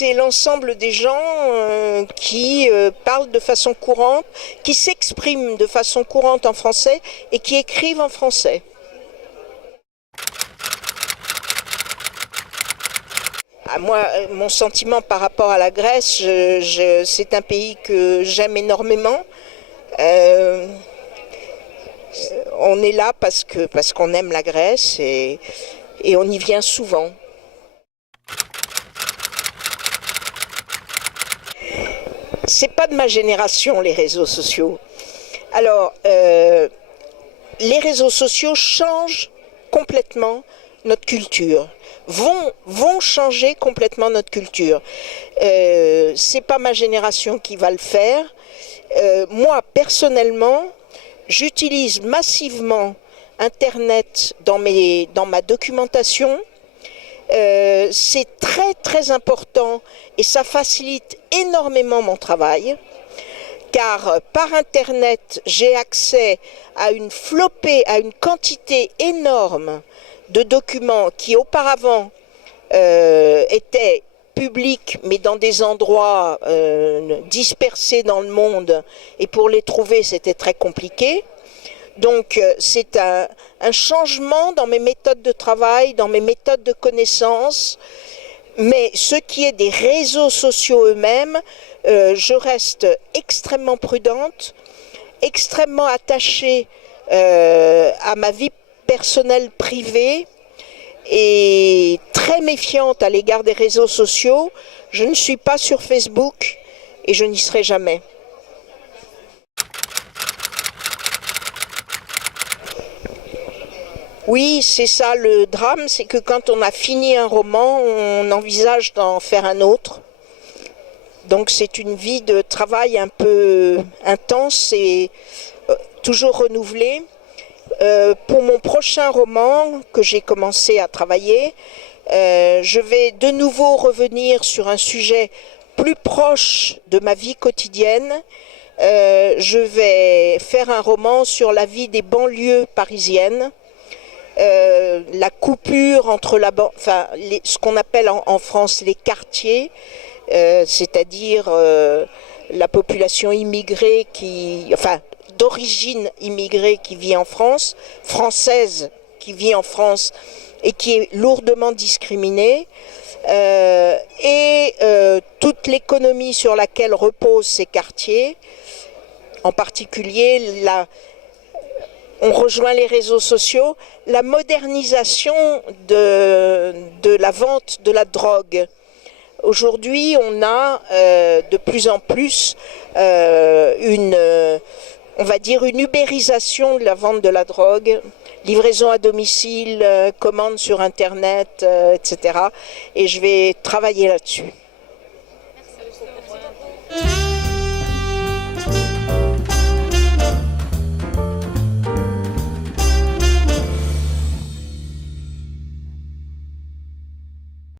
c'est l'ensemble des gens qui parlent de façon courante, qui s'expriment de façon courante en français et qui écrivent en français. Moi, mon sentiment par rapport à la Grèce, c'est un pays que j'aime énormément. On est là parce qu'on aime la Grèce et on y vient souvent. C'est pas de ma génération, les réseaux sociaux. Alors, les réseaux sociaux changent complètement notre culture, vont changer complètement notre culture. C'est pas ma génération qui va le faire. Moi, personnellement, j'utilise massivement Internet dans ma documentation. C'est très très important et ça facilite énormément mon travail car par Internet j'ai accès à une flopée, à une quantité énorme de documents qui auparavant étaient publics mais dans des endroits dispersés dans le monde et pour les trouver c'était très compliqué. Donc c'est un changement dans mes méthodes de travail, dans mes méthodes de connaissance, mais ce qui est des réseaux sociaux eux-mêmes, je reste extrêmement prudente, extrêmement attachée à ma vie personnelle privée et très méfiante à l'égard des réseaux sociaux. Je ne suis pas sur Facebook et je n'y serai jamais. Oui, c'est ça le drame, c'est que quand on a fini un roman, on envisage d'en faire un autre. Donc c'est une vie de travail un peu intense et toujours renouvelée. Pour mon prochain roman que j'ai commencé à travailler, je vais de nouveau revenir sur un sujet plus proche de ma vie quotidienne. Je vais faire un roman sur la vie des banlieues parisiennes. La coupure entre ce qu'on appelle en France les quartiers, c'est-à-dire la population immigrée d'origine immigrée qui vit en France, française qui vit en France et qui est lourdement discriminée, et toute l'économie sur laquelle reposent ces quartiers, en particulier on rejoint les réseaux sociaux, la modernisation de la vente de la drogue. Aujourd'hui, on a de plus en plus une ubérisation de la vente de la drogue, livraison à domicile, commande sur Internet, etc. Et je vais travailler là-dessus. Merci beaucoup.